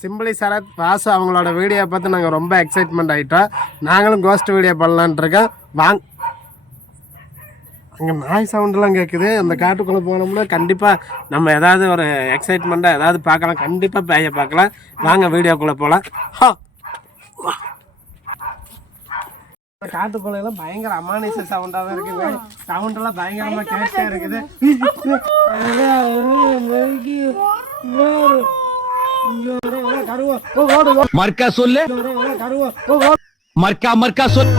Simply Sarath Vasu அவங்களோட video பார்த்து நாங்கள் ரொம்ப எக்ஸைட்மெண்ட் ஆகிட்டோம். நாங்களும் கோஸ்ட் வீடியோ பண்ணலான் இருக்கோம். அங்கே நாய் சவுண்டெலாம் கேட்குது. அந்த காட்டுக்குள்ளே போனோம்னா கண்டிப்பாக நம்ம ஏதாவது ஒரு எக்ஸைட்மெண்ட்டாக ஏதாவது பார்க்கலாம். கண்டிப்பாக பேயை பார்க்கலாம். வாங்க வீடியோக்குள்ளே போகலாம். காட்டுக்குள்ளையெல்லாம் பயங்கர அமானுஷ சவுண்டாக தான் இருக்குது. சவுண்டெல்லாம் பயங்கரமாக கேட்டே இருக்குது. மர்க்கா சொல்லு, மர்க்கா மர்க்கா சொல்லு.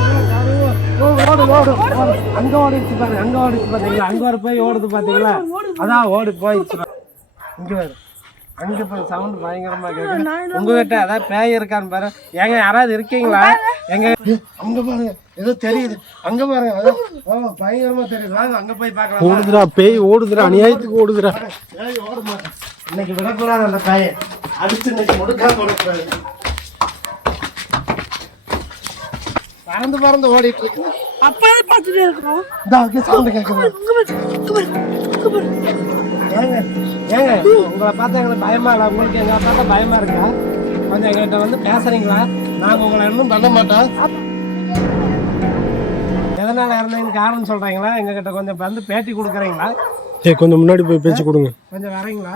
அங்க ஓடிச்சு பாருங்க, அங்க ஓடிச்சு பாத்தீங்களா, அங்க ஒரு போய் ஓடுது பாத்தீங்களா, அதான் ஓடி போயிடுச்சு. இங்க பாரு, அங்க போய் சவுண்ட் பயங்கரமா கேக்குது. உங்ககிட்ட அதான் பேய் இருக்கான்னு பாரு. ஏங்க யாராவது இருக்கீங்களா? எங்க அங்க பாருங்க, ஏதோ தெரியுது. அங்க பாருங்க, அதான் பயங்கரமா தெரியுது. வாங்க அங்க போய் பார்க்கலாம். ஓடுதுடா பேய், ஓடுதுடா, அநியாயத்துக்கு ஓடுதுடா. பேய் ஓட மாட்டேன். இன்னைக்கு விடக்கூடாது அந்த பேயை. அடிச்சு இன்னைக்கு முடுக்கா கொடுக்கூடாது. பறந்து பறந்து ஓடிட்டு இருக்கு. அப்பவே பார்த்துட்டே இருக்கோம். சவுண்ட் கேட்குது. ஏங்க ஏங்க உங்களை பார்த்தா எங்களுக்கு பயமா இல்லை? உங்களுக்கு எங்களை பார்த்தா பயமா இருக்கா? கொஞ்சம் எங்கள்கிட்ட வந்து பேசுறீங்களா? நாங்கள் உங்களை இன்னும் பண்ண மாட்டோம். எதனால இறந்தீங்கன்னு காரணம் சொல்றீங்களா? எங்ககிட்ட கொஞ்சம் வந்து பேட்டி கொடுக்குறீங்களா? கொஞ்சம் முன்னாடி போய் பேச்சு கொடுங்க. கொஞ்சம் வரீங்களா?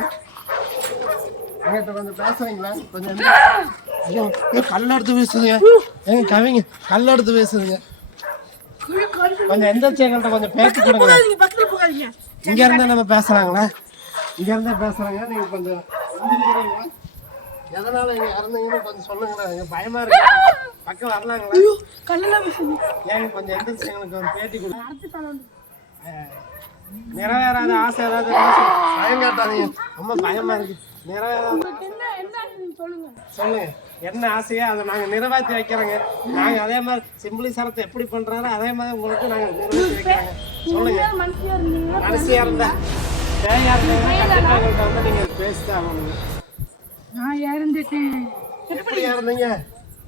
எங்கிட்ட கொஞ்சம் பேசுறீங்களா? கொஞ்சம் கல் எடுத்து பேசுதுங்க. ஏங்க கவிங்க கல் எடுத்து பேசுதுங்க. கொஞ்சம் எந்திரிச்சு எங்கள்கிட்ட கொஞ்சம் பேட்டி கொடுங்க. இங்க இருந்தா நம்ம பேசுறாங்களா? இங்க இருந்தே பேசுறாங்க. நீங்க கொஞ்சம் எதனால இங்க இறந்தீங்கன்னு கொஞ்சம் சொல்லுங்களா? எங்க பயமா இருக்கு. பக்கம் வரலாங்களா? ஏங்க கொஞ்சம் எந்திரிச்சு எங்களுக்கு ஒரு பேட்டி கொடுங்க. நிறைவேறாத ஆசை ஏதாவது பயம் காட்டாதீங்க. ரொம்ப பயமா இருக்கு. சொல்லுங்க, என்ன ஆசையோ அதை நாங்க நிறைவேற்றி வைக்கிறோங்க. நாங்க அதே மாதிரி சிம்பிளி சரத்தை எப்படி பண்றாரோ அதே மாதிரி உங்களுக்கு நாங்க நிறைவேற்றி வைக்கிறோங்க. சொல்லுங்க, மனசியா இருந்தா பேயா இருந்தா வந்து நீங்க பேசிதான் ஆகணுங்க. நான் இறந்துட்டேன். எப்படி இறந்தீங்க?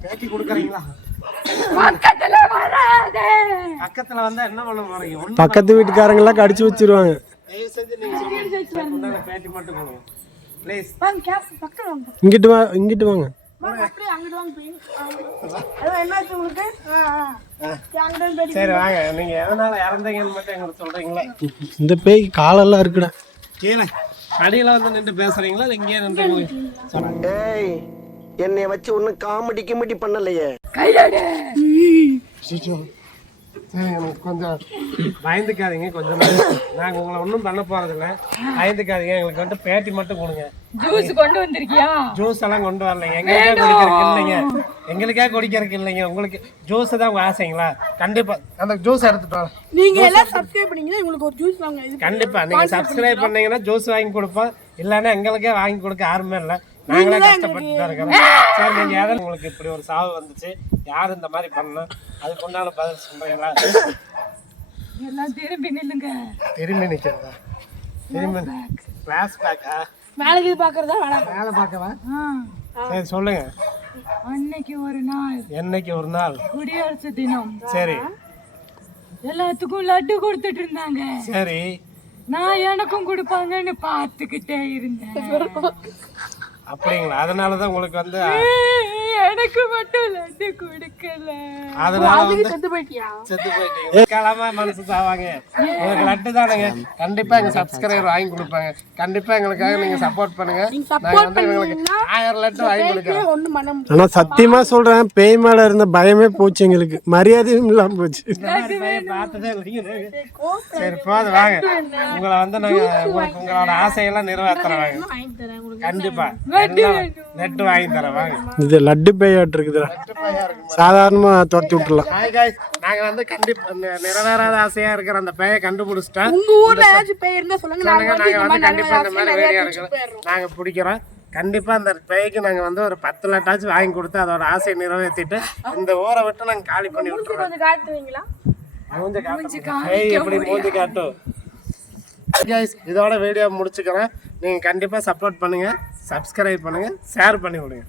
பேட்டி கொடுக்குறீங்களா? பக்கத்துல வந்தா என்ன பண்ண போறீங்க? பக்கத்து வீட்டுக்காரங்க எல்லாம் கடிச்சு வச்சிருவாங்க. தயவு செஞ்சு நீங்க சொல்லுங்க, பேட்டி மட்டும் கொடுங்க ப்ளீஸ். இங்கிட்டு வா, இங்கிட்டு வாங்க. சரி வாங்க, நீங்க எதனால இறந்தீங்கன்னு மட்டும் எங்களுக்கு சொல்றீங்களா? இந்த பேய் காலெல்லாம் இருக்குடா. கீழே அடியில வந்து நின்று பேசுறீங்களா இல்லை இங்கேயே நின்று? ஏய், என்னைய வச்சு ஒன்னும் காமெடி கிமெடி பண்ணலையே. எனக்கு கொஞ்சம் பயந்துக்காதீங்க. கொஞ்சம் நாங்கள் உங்களை ஒன்றும் பண்ண போறதில்ல. பயந்துக்காதீங்க. எங்களுக்கு வந்து பேட்டி மட்டும் கொடுங்க. ஜூஸ் கொண்டு வந்திருக்கியா? ஜூஸ் எல்லாம் கொண்டு வரலைங்க. எங்களுக்கே குடிக்கிறதுக்கு இல்லைங்க. எங்களுக்கே குடிக்கிறதுக்கு இல்லைங்க. உங்களுக்கு ஜூஸ் தான் உங்க ஆசைங்களா? கண்டிப்பா அந்த ஜூஸ் எடுத்துட்டு வாங்க. நீங்க எல்லாம் சப்ஸ்கிரைப் பண்ணீங்கன்னா உங்களுக்கு ஒரு ஜூஸ் வாங்க. கண்டிப்பா நீங்க சப்ஸ்கிரைப் பண்ணீங்கன்னா ஜூஸ் வாங்கி கொடுப்போம். இல்லைன்னா எங்களுக்கே வாங்கி கொடுக்க யாருமே இல்லை. நாங்களே கஷ்டப்பட்டு தான் இருக்கிறோம். சரி, நீங்க யாரும் உங்களுக்கு இப்படி ஒரு சாவு வந்துச்சு, யார் இந்த மாதிரி பண்ணணும், அதுக்கு உண்டான பதில் சொல்றீங்களா? எல்லாம் திரும்பி நில்லுங்க. திரும்பி நிக்கிறதா? திரும்பி கிளாஸ் பேக்கா? வேலைக்கு பாக்குறதா? வேலை பார்க்கவா? சரி சொல்லுங்க. அன்னைக்கு ஒரு நாள், என்னைக்கு ஒரு நாள்? குடியரசு தினம். சரி, எல்லாத்துக்கும் லட்டு கொடுத்துட்டு இருந்தாங்க. சரி, நான் எனக்கும் கொடுப்பாங்கன்னு பார்த்துக்கிட்டே இருந்தேன். அப்படிங்களா? அதனாலதான் உங்களுக்கு வந்து எனக்கு மட்டும் லட்டு கொடுக்கல. அதனால வந்து செத்து போயிட்டீங்க. காலமா மனசு சாவாங்க. உங்களுக்கு லட்டு தானுங்க. கண்டிப்பா எங்க சப்ஸ்கிரைபர் வாங்கி கொடுப்பாங்க. கண்டிப்பா எங்களுக்காக நீங்க சப்போர்ட் பண்ணுங்க. நாங்க வந்து எங்களுக்கு 1000 லட்டு வாங்கி கொடுக்கிறோம். ஆனா சத்தியமா சொல்றேன், பேய் மேல இருந்த பயமே போச்சு. எங்களுக்கு மரியாதையும் இல்லாம போச்சு. பார்த்ததே இல்லைங்க. சரி போதும், வாங்க. உங்களை வந்து நாங்க உங்களுக்கு உங்களோட ஆசையெல்லாம் நிறைவேற்றுறோம். கண்டிப்பா நெட்டு வாங்கி தரேன். வாங்க. இது லட்டு பேயாட்டு இருக்குதுடா. சாதாரணமா துரத்தி விட்டுலாம். நாங்க வந்து கண்டிப்பா நிறைவேறாத ஆசையா இருக்கிற அந்த பேயை கண்டுபிடிச்சிட்டோம். உங்க ஊர்ல ஏதாச்சும் பேய் இருந்தா சொல்லுங்க. நாங்க வந்து கண்டிப்பா இந்த மாதிரி வீடியோ எடுக்கிறோம். நாங்க பிடிக்கிறோம். கண்டிப்பா அந்த பேய்க்கு நாங்க வந்து ஒரு 10 லட்டாச்சும் வாங்கி கொடுத்து அதோட ஆசையை நிறைவேற்றிட்டு இந்த ஊரை விட்டு நாங்க காலி பண்ணி விட்டுருவோம். கொஞ்சம் காட்டுவீங்களா? பேய் எப்படி மூஞ்சி காட்டும். இதோட வீடியோ முடிச்சுக்கிறேன். நீங்க கண்டிப்பா சப்போர்ட் பண்ணுங்க, சப்ஸ்கிரைப் பண்ணுங்க, ஷேர் பண்ணி விடுங்க.